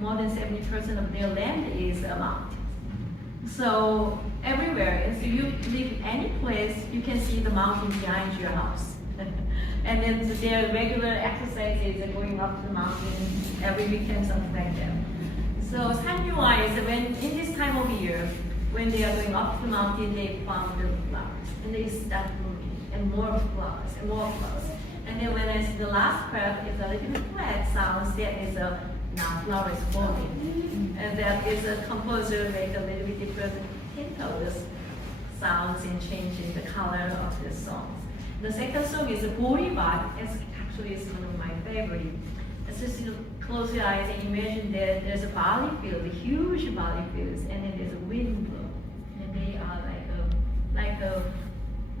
more than 70% of their land is a mountain. So everywhere, if you live any place, you can see the mountain behind your house. And then their regular exercises are going up the mountain every weekend, something like that. So San Wha is when in this time of year, when they are going up the mountain, they found the flowers, and they start blooming, and more flowers, and more flowers. And then when it's the last breath is a little bit flat sounds, there is a now flower is forming. And that is a composer make a little bit different hint of this sounds and changing the color of the songs. The second song is a Bori. It's actually is one of my favorite. It's just close your eyes and imagine that there's a barley field, a huge barley fields, and then there's a wind blow. And they are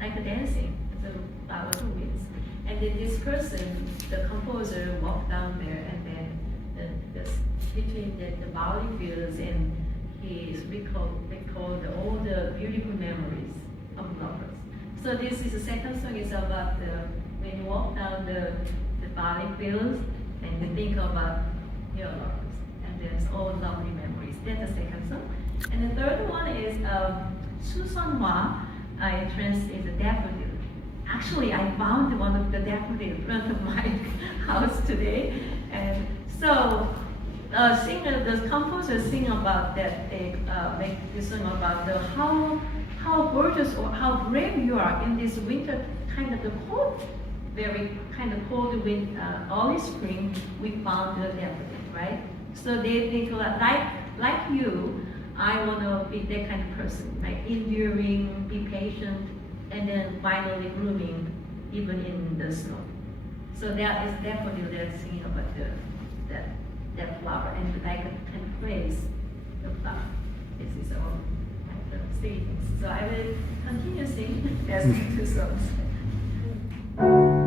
like a dancing, the flowers and winds. And then this person, the composer, walked down there, and then between the barley fields, and he recalled all the beautiful memories of lovers. So this is the second song is about when you walk down the barley fields and you think about your lovers, and there's all lovely memories. That's the second song. And the third one is Su Sen Wha. I translated the Daffodil. Actually, I found one of the daffodil in front of my house today, and so the composers sing about that. They make this song about how gorgeous or how brave you are in this winter, kind of the cold, very kind of cold wind, early spring. We found the daffodil, right? So they think like you. I want to be that kind of person, like enduring, be patient, and then finally blooming even in the snow. So that is daffodil that's singing about that flower, and like a kind of praise the flower. This is all like the statements. So I will continue singing as two songs. Oh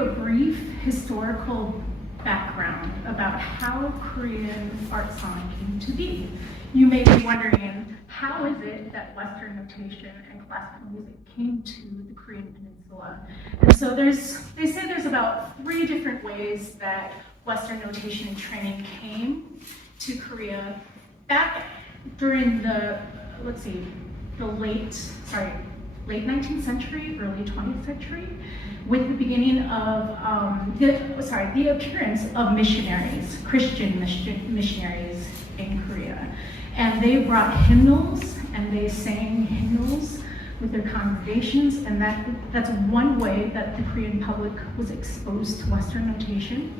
you a brief historical background about how Korean art song came to be. You may be wondering, how is it that Western notation and classical music came to the Korean peninsula? And so they say there's about 3 different ways that Western notation and training came to Korea back during the, late 19th century, early 20th century, with the beginning of the appearance of missionaries, Christian missionaries in Korea. And they brought hymnals and they sang hymnals with their congregations, and that's one way that the Korean public was exposed to Western notation.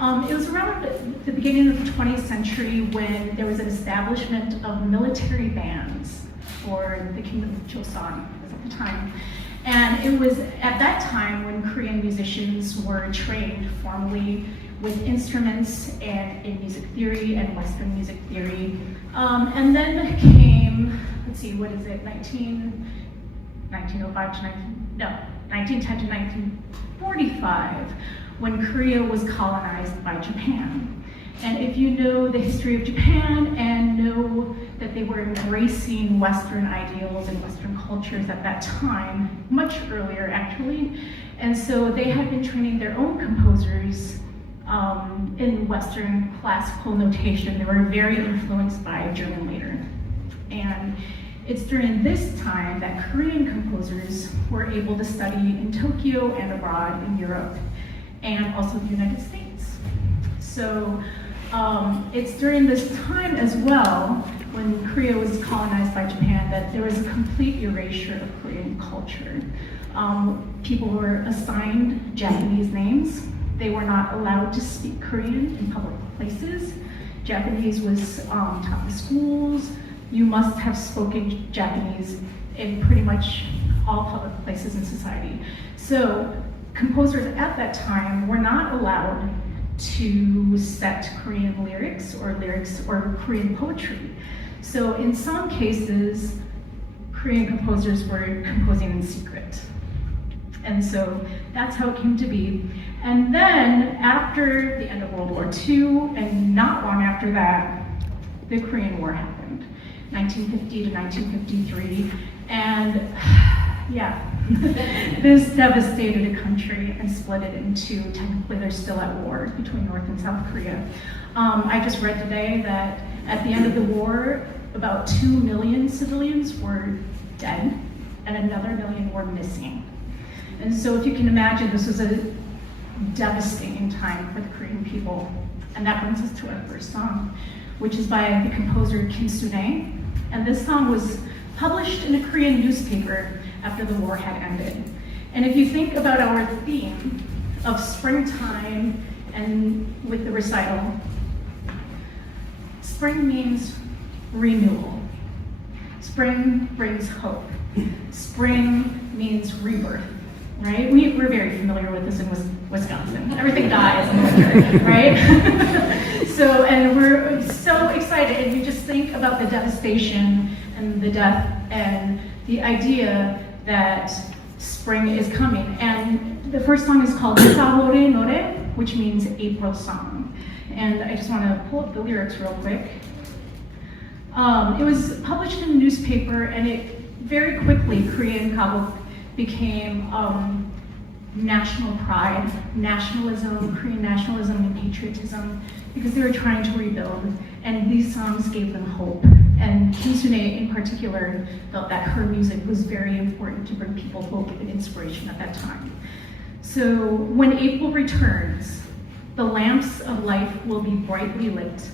It was around the beginning of the 20th century when there was an establishment of military bands for the Kingdom of Joseon at the time. And it was at that time when Korean musicians were trained formally with instruments and in music theory and Western music theory. And then came, 1910 to 1945, when Korea was colonized by Japan. And if you know the history of Japan and know that they were embracing Western ideals and Western cultures at that time, much earlier actually, and so they had been training their own composers in Western classical notation. They were very influenced by German later. And it's during this time that Korean composers were able to study in Tokyo and abroad in Europe, and also the United States. So it's during this time as well, when Korea was colonized by Japan, that there was a complete erasure of Korean culture. People were assigned Japanese names. They were not allowed to speak Korean in public places. Japanese was taught in schools. You must have spoken Japanese in pretty much all public places in society. So composers at that time were not allowed to set Korean lyrics or Korean poetry. So in some cases, Korean composers were composing in secret. And so that's how it came to be. And then after the end of World War II, and not long after that, the Korean War happened, 1950 to 1953. And yeah, this devastated a country and split it into, technically they're still at war between North and South Korea. I just read today that at the end of the war, about 2 million civilians were dead and another million were missing. And so if you can imagine, this was a devastating time for the Korean people. And that brings us to our first song, which is by the composer Kim Sun-ee. And this song was published in a Korean newspaper after the war had ended. And if you think about our theme of springtime and with the recital, spring means renewal. Spring brings hope. Spring means rebirth, right? We're very familiar with this in Wisconsin. Everything dies in winter, right? So, and we're so excited, and you just think about the devastation and the death and the idea that spring is coming. And the first song is called Sawore Norae, which means April song. And I just want to pull up the lyrics real quick. It was published in a newspaper, and it very quickly, Korean Gagok became national pride, nationalism, Korean nationalism and patriotism, because they were trying to rebuild, and these songs gave them hope. And Kim Sun-ee in particular felt that her music was very important to bring people hope and inspiration at that time. So when April returns, the lamps of life will be brightly lit.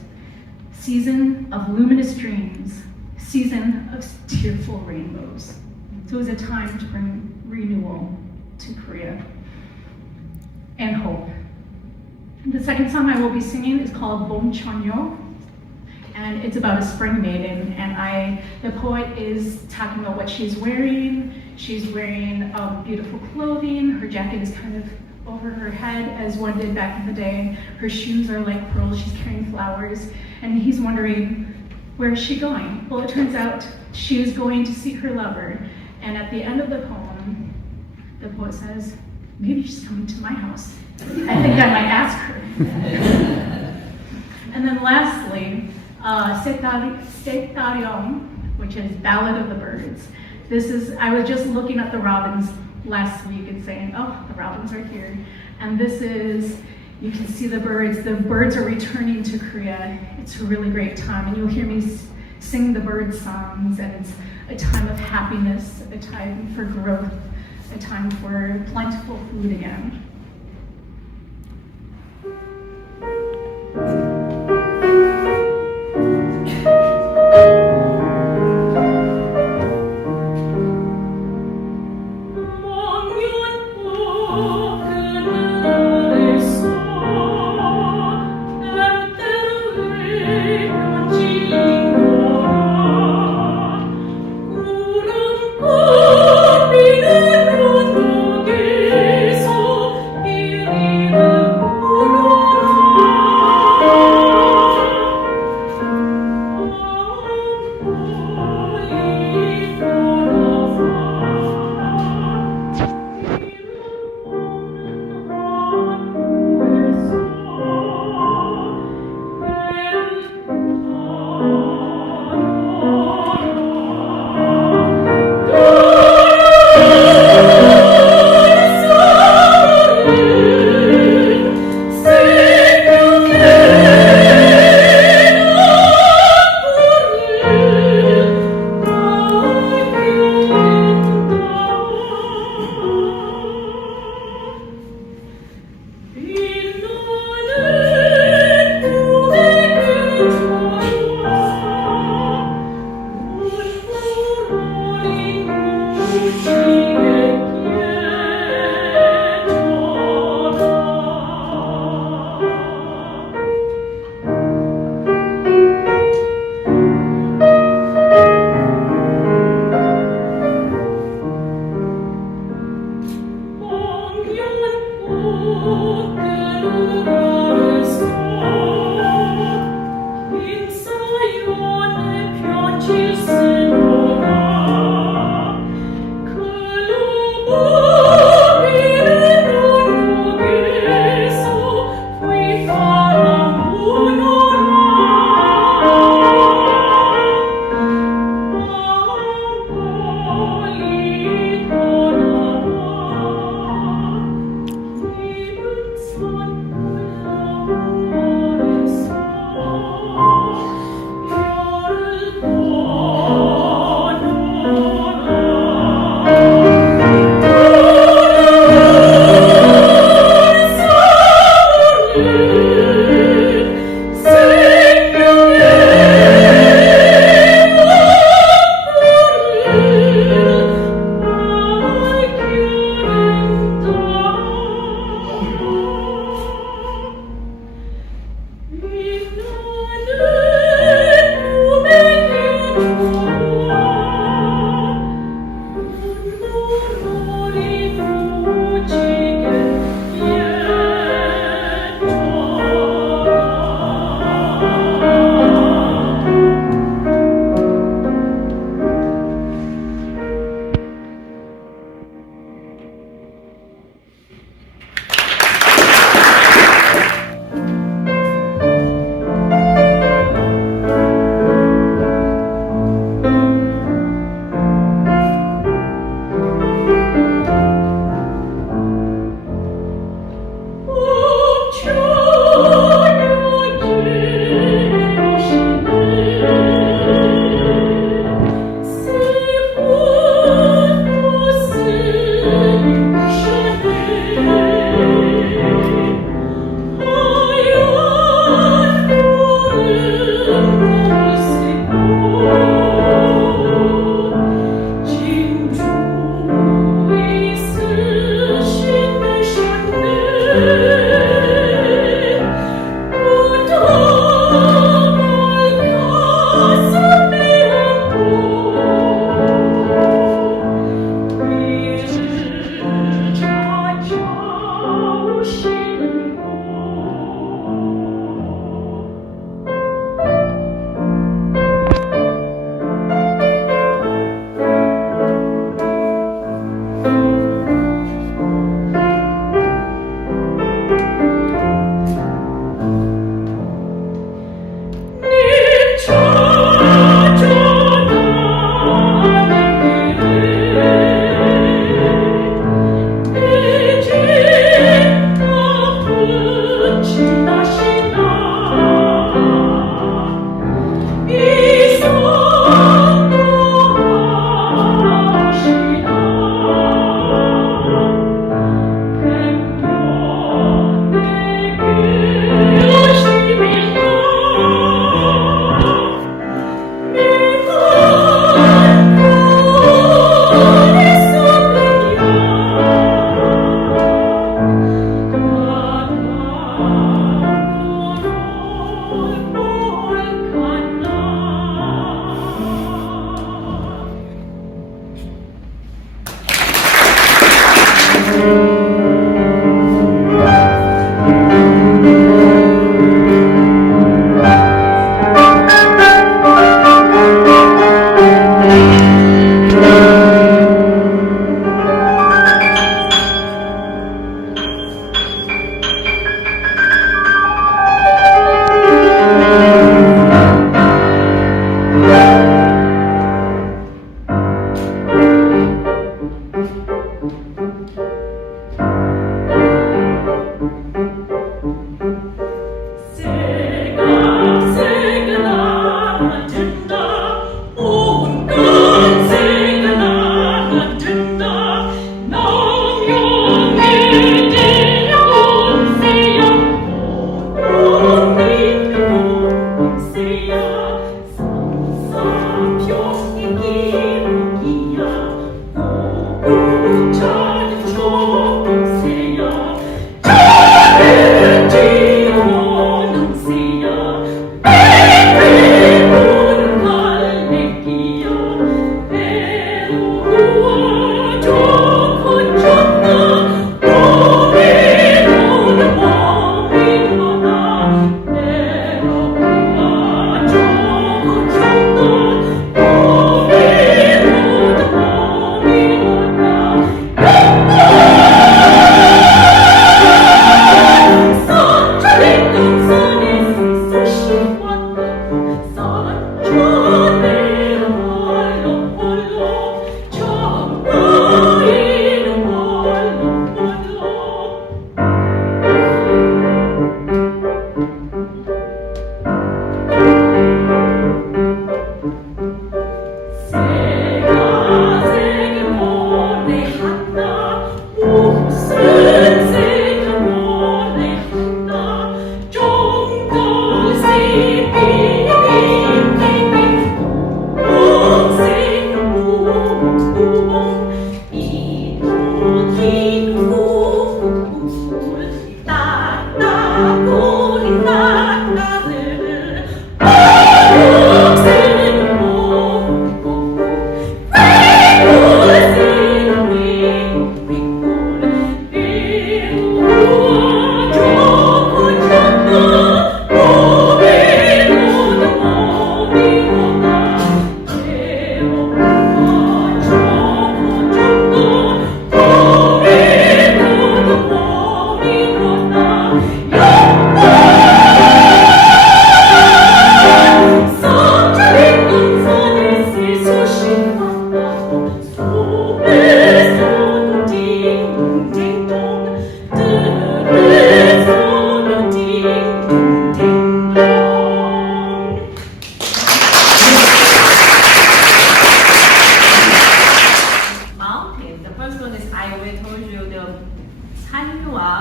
Season of luminous dreams, season of tearful rainbows. So it was a time to bring renewal to Korea and hope. The second song I will be singing is called Bom Chonyo, and it's about a spring maiden. And the poet is talking about what she's wearing. She's wearing beautiful clothing. Her jacket is kind of over her head, as one did back in the day. Her shoes are like pearls. She's carrying flowers, and he's wondering, where is she going? Well, it turns out she is going to see her lover. And at the end of the poem, the poet says, maybe she's coming to my house. I think I might ask her. And then lastly, Saetaryeong, which is Ballad of the Birds. I was just looking at the robins last week and saying, oh, the robins are here. And this is, you can see the birds. The birds are returning to Korea. It's a really great time. And you'll hear me sing the bird songs. And it's a time of happiness, a time for growth, a time for plentiful food again.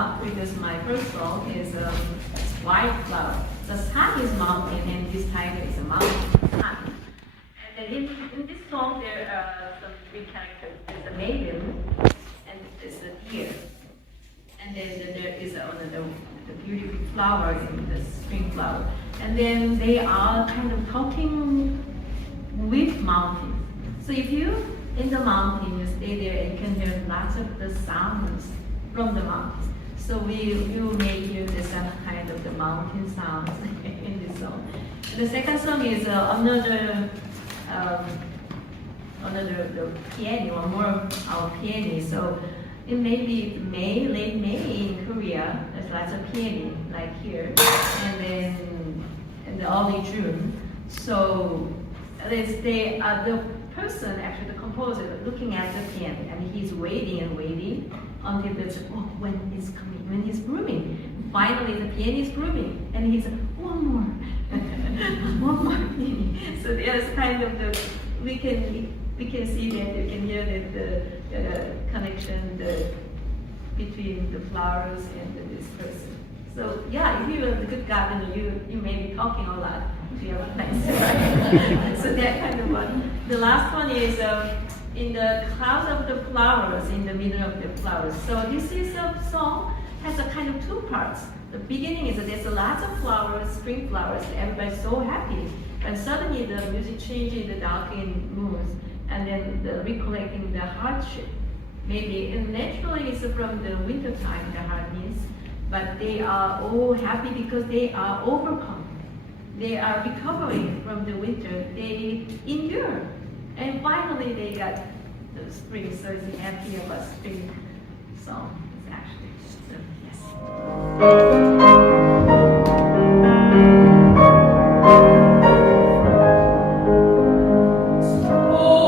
up because my first song is White Flower. The sun is mountain and this title is a mountain sun. And then in this song there are some three characters. There's a maiden and there's a deer. And then there is the beautiful flower in the spring flower. And then they are kind of talking with mountains. So if you in the mountain, you stay there and you can hear lots of the sounds from the mountains. So you may hear some kind of the mountain sounds in this song. And the second song is another the piano, or more of our piano. So it may be late May in Korea. There's lots of piano, like here, and then in the early June. So the person, actually the composer, looking at the piano, and he's waiting and waiting until there's when it's coming, when he's grooming. Finally, the piano is grooming, and he said, one more, one more piano. So there's kind of we can see that, you can hear that the connection between the flowers and this person. So yeah, if you're a good gardener, you may be talking a lot if you have a place, right? So that kind of one. The last one is in the clouds of the flowers, in the middle of the flowers. So this is a song has a kind of two parts. The beginning is that there's a lot of flowers, spring flowers, everybody's so happy. And suddenly the music changes, the darkening moves, and then the recollecting the hardship. Maybe, and naturally it's from the winter time, the hardness, but they are all happy because they are overcome. They are recovering from the winter. They endure. And finally they got the spring, so it's happy about spring song. It's actually, so yes. Oh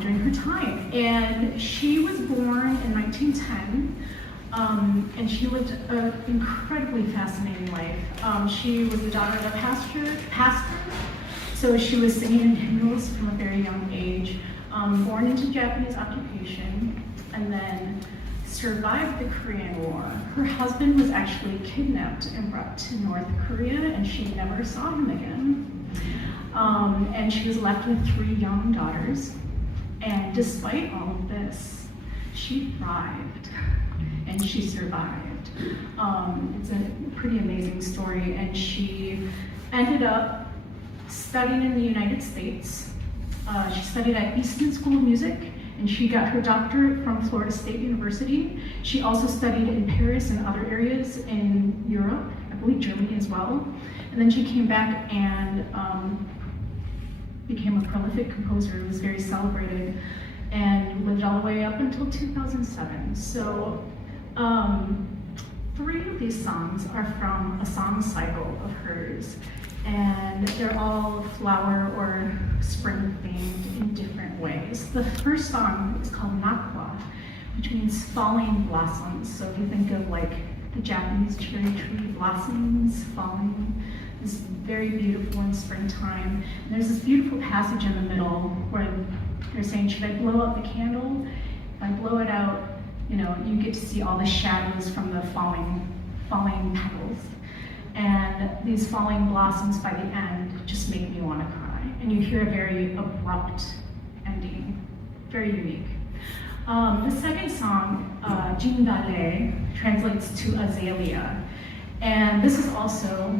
During her time. And she was born in 1910, and she lived an incredibly fascinating life. She was the daughter of a pastor, so she was singing in hymnals from a very young age, born into Japanese occupation, and then survived the Korean War. Her husband was actually kidnapped and brought to North Korea, and she never saw him again. And she was left with 3 young daughters. And despite all of this, she thrived and she survived. It's a pretty amazing story. And she ended up studying in the United States. She studied at Easton School of Music, and she got her doctorate from Florida State University. She also studied in Paris and other areas in Europe, I believe Germany as well. And then she came back and became a prolific composer who was very celebrated and lived all the way up until 2007. So 3 of these songs are from a song cycle of hers, and they're all flower or spring themed in different ways. The first song is called Nakwha, which means falling blossoms. So if you think of like the Japanese cherry tree blossoms falling, it's very beautiful in springtime. And there's this beautiful passage in the middle where they're saying, should I blow out the candle? If I blow it out, you know, you get to see all the shadows from the falling petals. And these falling blossoms by the end just make me want to cry. And you hear a very abrupt ending, very unique. The second song, Jindalle, translates to Azalea. And this is also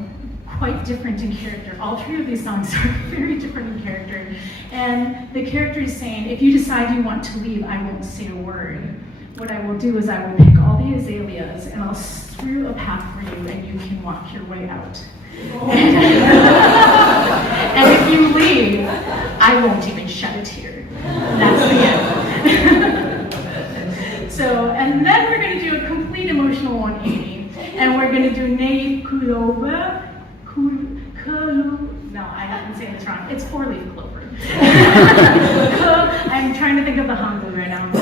quite different in character. All 3 of these songs are very different in character. And the character is saying, if you decide you want to leave, I won't say a word. What I will do is I will pick all the azaleas and I'll strew a path for you and you can walk your way out. And if you leave, I won't even shed a tear. That's the end. So, and then we're going to do a complete emotional 180. And we're going to do Neip no, I haven't said this wrong. It's 4-leaf clover. I'm trying to think of the Hangul right now.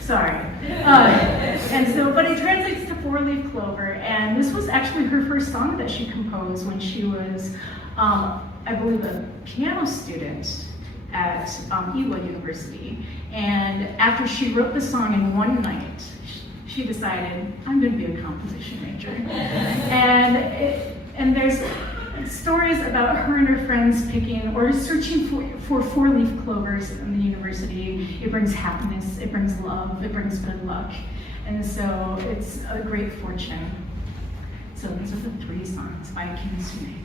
Sorry. And so, but it translates to 4-leaf clover, and this was actually her first song that she composed when she was, I believe, a piano student at Yyeol University. And after she wrote the song in one night, she decided, I'm going to be a composition major. And there's stories about her and her friends picking or searching for 4-leaf clovers in the university. It brings happiness, it brings love, it brings good luck. And so it's a great fortune. So these are the 3 songs by Kim Su-nae.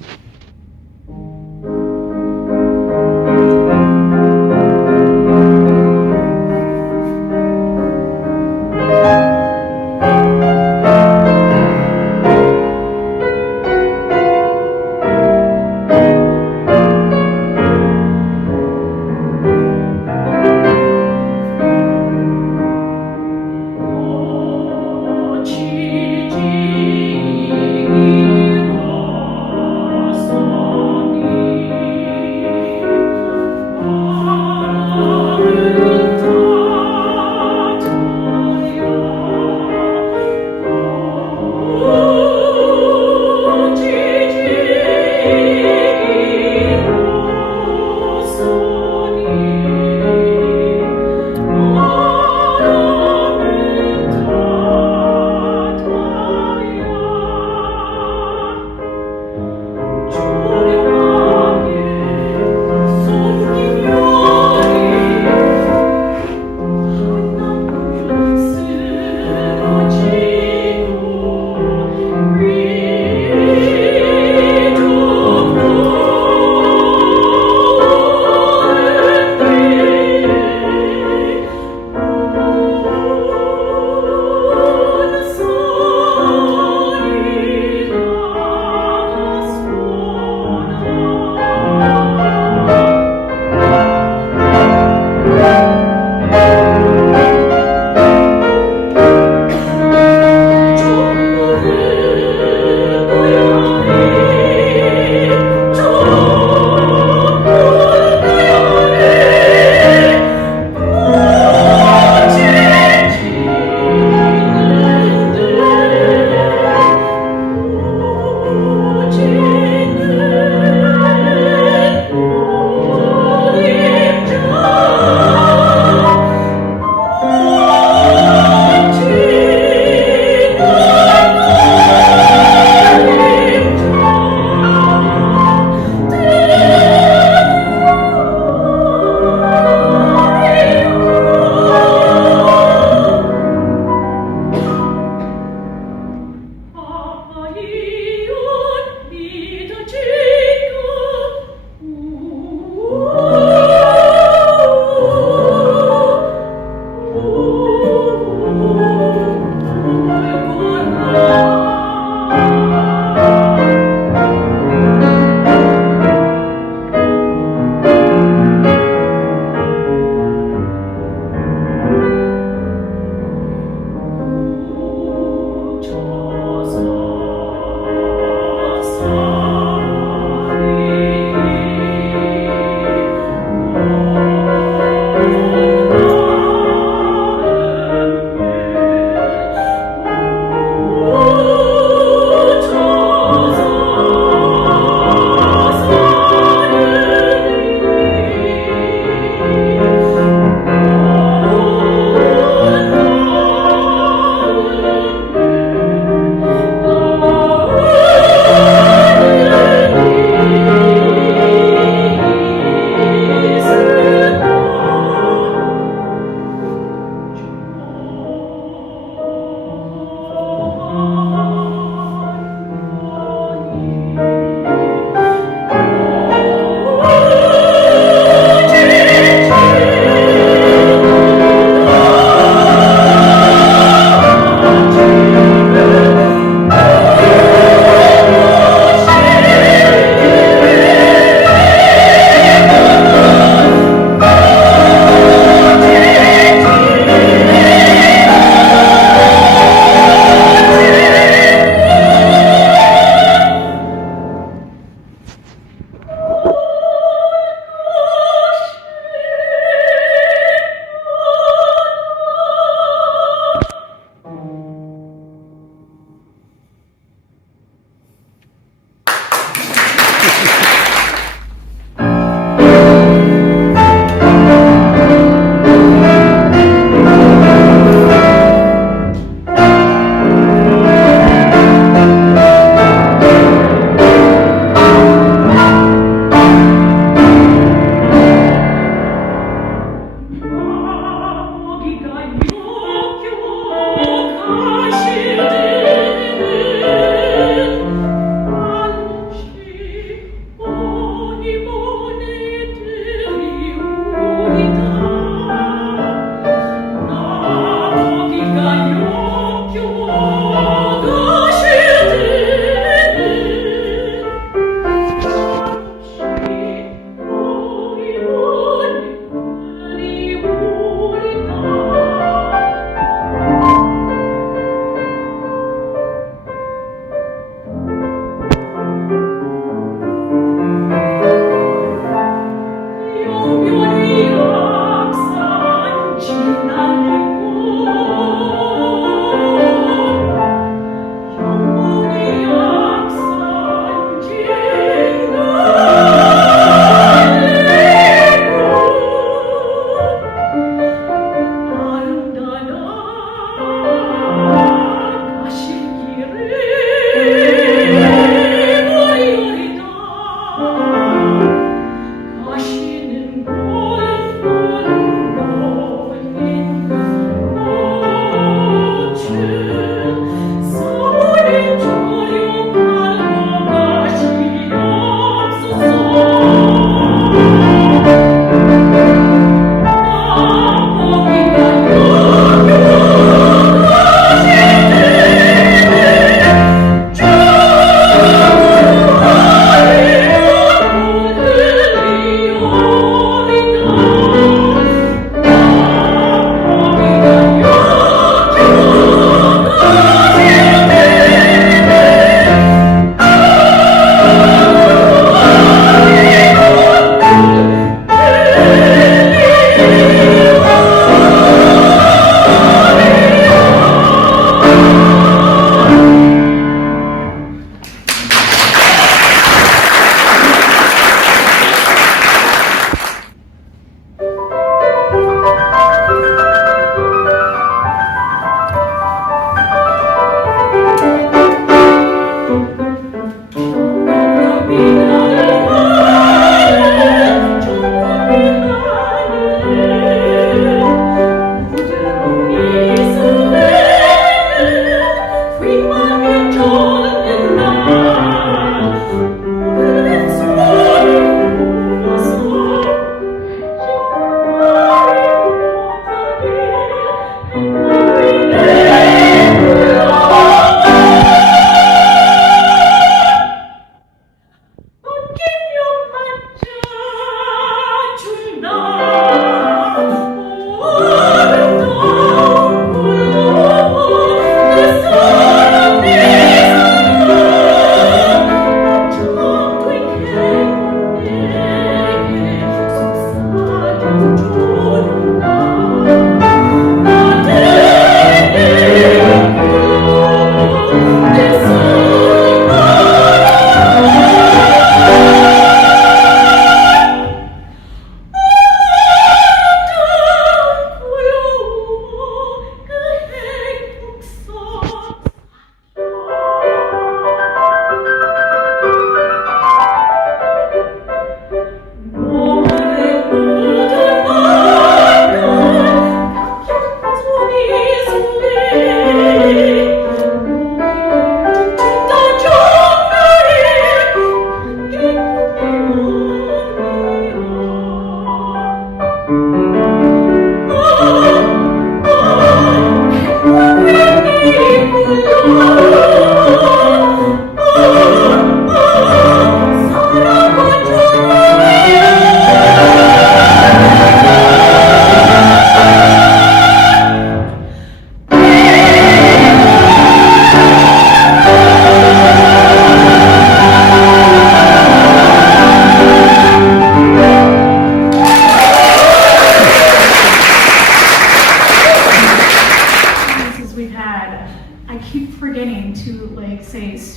Chi chi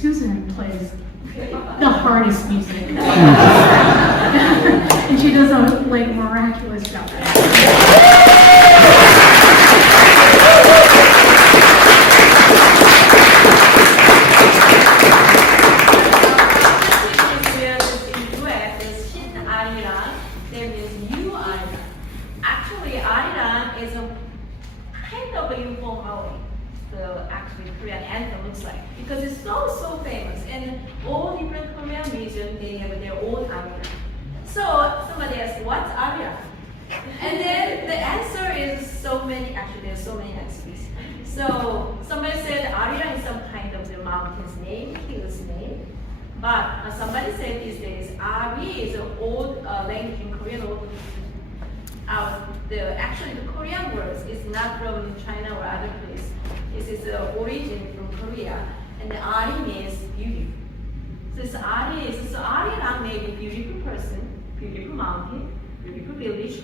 Susan plays the hardest music. And she does a like miraculous job. Actually, Arirang is a kind of informal the actually Korean anthem looks like because it's so famous and all different Korean regions they have their own arirang. So somebody asked, what's arirang? And then the answer is so many. Actually, there's so many answers. So somebody said arirang is some kind of the mountain's name, hill's name. But somebody said these days Ari is an old language in Korean old. Actually, the Korean words is not from China or other place. This is the origin from Korea, and the Ari means beautiful. So it's Ari is so Arirang may be beautiful person, beautiful mountain, beautiful village,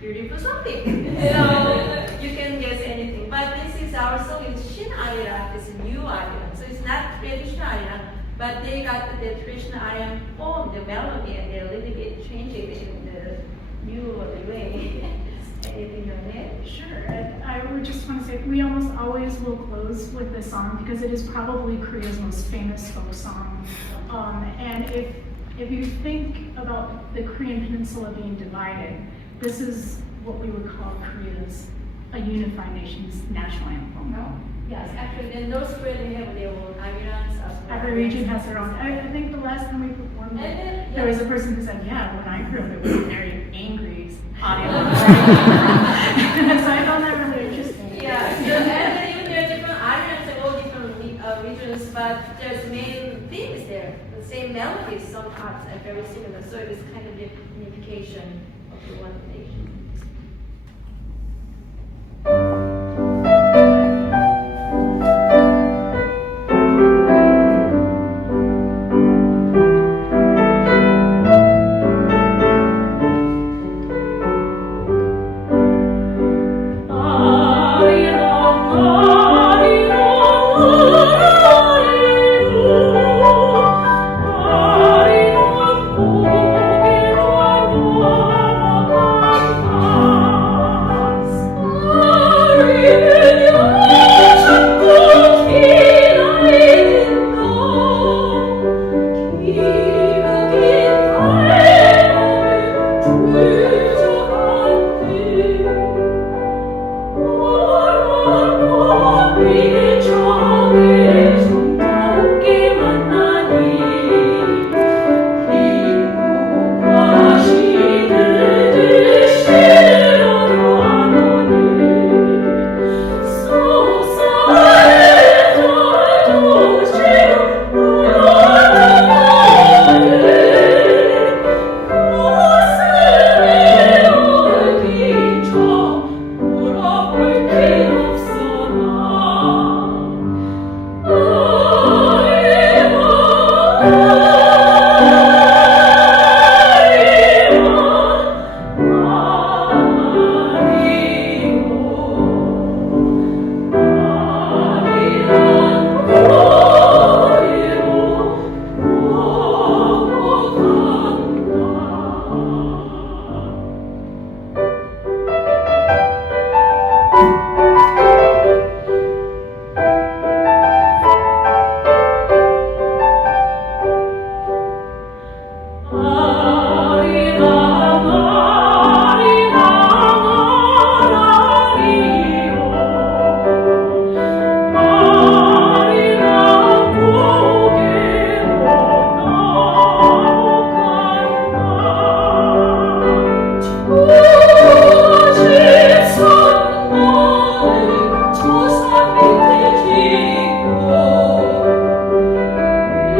beautiful something. So you can guess anything. But this is our song is Shin Arirang, it's new Arirang. So it's not traditional Arirang, but they got the traditional Arirang form, the melody, and they a little bit changed it in the new way. Anything on it? Sure. I would just want to say we almost always will close with this song because it is probably Korea's most famous folk song. And if you think about the Korean peninsula being divided, this is what we would call Korea's a unified nation's national anthem. No. Yes, actually, in North Korea they have their own Arirangs. Every region has their own. I think the last time we performed it, there was a person who said, "Yeah, when I grew up, it was a very angry audio." So I found that really interesting. Yeah, so, and even there are different Arirangs of all different regions, but there's main themes there. The same melodies, some parts are very similar, so it is kind of the unification of the one nation.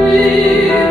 Yeah.